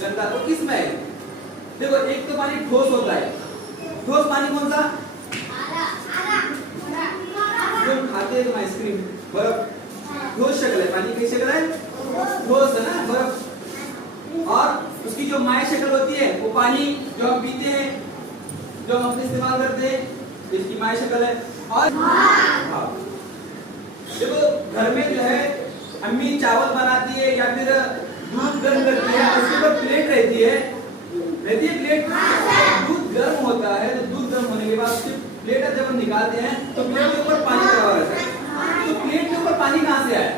गंदा। तो किसमें है? देखो एक तो पानी ठोस होता है। ठोस पानी कौन सा? जो खाते हैं तुम आइसक्रीम, बर्फ, ठोस शक्ल है पानी। की शक्ल है ठोस, है ना, बर्फ। और उसकी जो माय शक्ल होती है वो पानी जो हम पीते हैं, जो हम इस्तेमाल करते हैं, इसकी माय शक्ल है। और देखो घर में जो है अम्मी चावल बनाती है या फिर दूध गर्म करती है, उसके ऊपर प्लेट रहती है प्लेट। दूध गर्म होता है तो दूध गर्म होने के बाद उसकी प्लेट जब हम निकालते हैं तो प्लेट के ऊपर पानी लगा रहता है। तो प्लेट के ऊपर पानी कहाँ से आया?